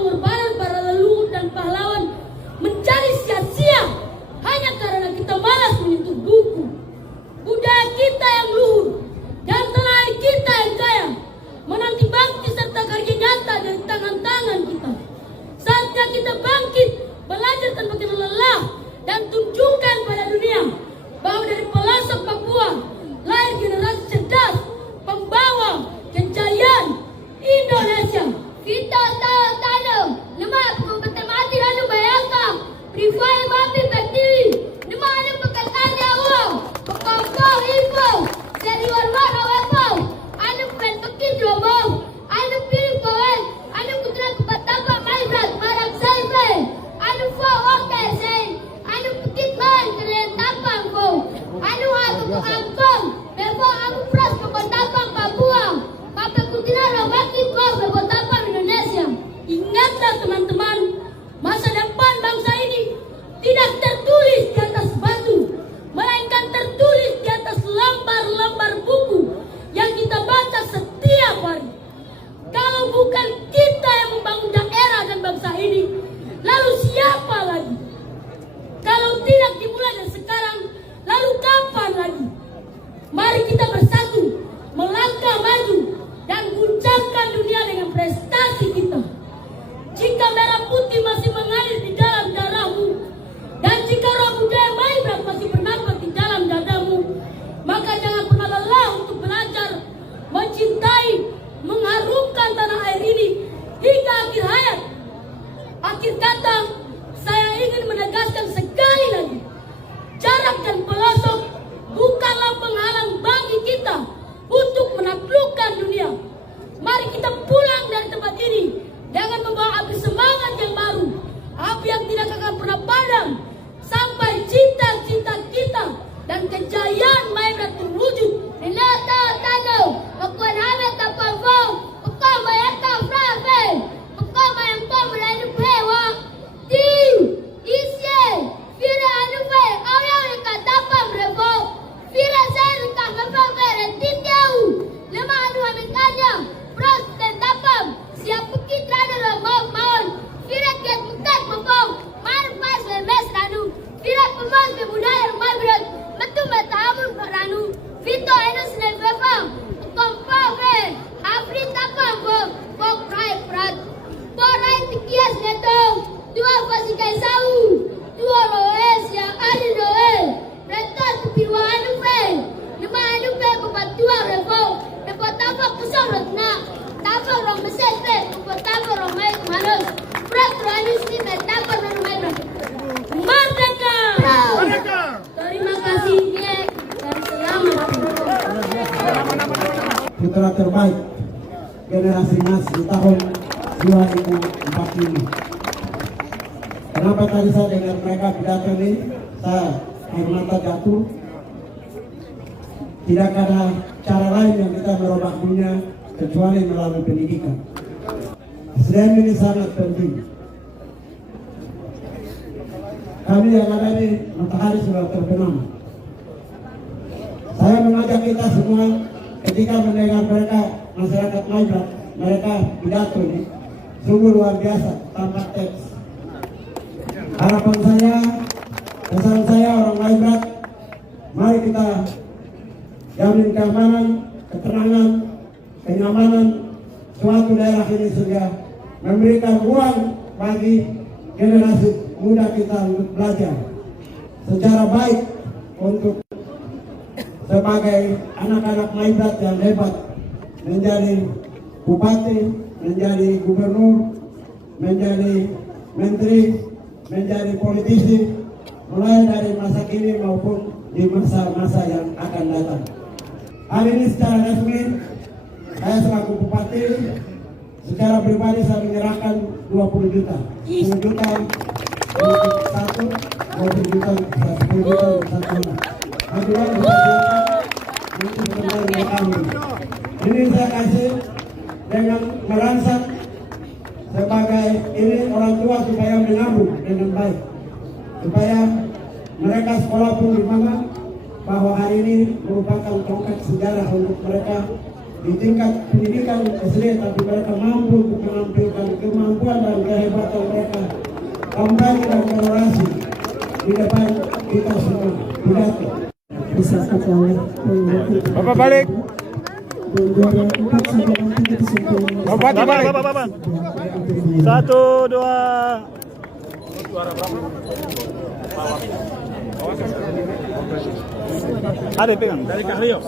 pengorbanan para leluhur dan pahlawan menjadi sia-sia hanya karena kita malas menyentuh buku. Budaya kita yang luhur dan tanah air kita yang kaya menanti bakti serta karya nyata dari tangan-tangan kita. Saatnya kita bangkit, belajar tanpa kenal lelah, dan tunjukkan pada dunia bahwa dari pelosok Papua lahir generasi cerdas, pembawa kejayaan Indonesia. Kita tahu lemah pengobasan mati lalu bayangkan privai mapi berdiri lemah ada pekerjaan awal pekongkong info seriwan warna wapau ada pentokin jomong ada pilih kawan ada putra kebatapa maibrat marang saibe ada fo oke sen ada pekit man keren tapang ko ada aku pekangkong bebo aku pras pekotapang Papua Papa kutina rawakit ko bebotapang Indonesia. Ingatlah teman-teman, masa depan bangsa ini tidak tertulis di atas batu, melainkan tertulis di atas lembar-lembar buku yang kita baca setiap hari. Kalau bukan kita yang membangun daerah dan bangsa ini, lalu siapa lagi? Kalau tidak dimulai dari sekarang, lalu kapan lagi? Mari kita bersatu, melangkah maju, dan guncangkan dunia dengan prestasi kita. Jika merah putih masih mengalir di dalam darahmu, dan jika roh budaya Maibrat masih bernafas di dalam dadamu, maka jangan pernah lelah untuk belajar, mencintai, mengharumkan tanah air ini hingga akhir hayat. Akhir kata, saya ingin menegaskan sekali lagi, jarak dan pelosok bukanlah penghalang bagi kita untuk menaklukkan dunia. Mari kita pulang dari tempat ini dengan membawa api semangat yang baru, api yang tidak akan pernah padam sampai cita-cita kita dan kejayaan Maibrat terwujud. Inata tano, pakuan hamet tapavong, pakau mayata frave, pakau mayangkau melayu pewa, tiu, isye, fira anuve, awyaw ikatapam revo, fira sen ikakapam beretin jauh, lima anu amikanya, pros dan tapam, siapa kita adalah mau, fira kiat mukat mempong, marpas lemes ranu, fira pemas budaya Maibrat, metu matamun ranu, Vito enos nebefam, kompave, afri tapam bok prai prat, porai tikias netong, dua pasikai sau, dua loes yang ada loe, rentas piwa anuve, lima anuve pepatua revo, pepatapa kusang rotna, tapa rong mesete, pepatapa rong mai manos, prat ranus ni metapa rong mai prat. Merdeka! Merdeka! Terima kasih Kiai dan selamat. Putra terbaik generasi emas di tahun 2045. Kenapa tadi saya dengar mereka pidato ini, saya air mata jatuh. Tidak ada cara lain yang kita merubah dunia kecuali melalui pendidikan. SDM ini sangat penting. Kami yang ada di Matahari sudah terkenal. Saya mengajak kita semua ketika mendengar mereka masyarakat Maibrat, mereka pidato ini sungguh luar biasa tanpa teks. Harapan saya, pesan saya orang Maibrat, mari kita jamin keamanan, ketenangan, kenyamanan suatu daerah ini sehingga memberikan ruang bagi generasi muda kita untuk belajar secara baik untuk sebagai anak-anak Maibrat yang hebat menjadi bupati, menjadi gubernur, menjadi menteri, menjadi politisi mulai dari masa kini maupun di masa-masa yang akan datang. Hari ini secara resmi saya selaku bupati secara pribadi saya menyerahkan 20 juta, 10 juta untuk satu, 20 juta, 10 juta untuk satu. Ini saya kasih dengan merangsang sebagai ini orang tua supaya menabung dengan baik, supaya mereka sekolah pun di mana bahwa hari ini merupakan tongkat sejarah untuk mereka di tingkat pendidikan SD, tapi mereka mampu untuk menampilkan kemampuan dan kehebatan mereka. Kampanye dan orasi di depan kita semua. Pidato. Disahkan oleh Bapak balik. juara 4 sampai nanti kita simpulkan. Bapak balik. 1, 2. Ada pegang dari Kahrio.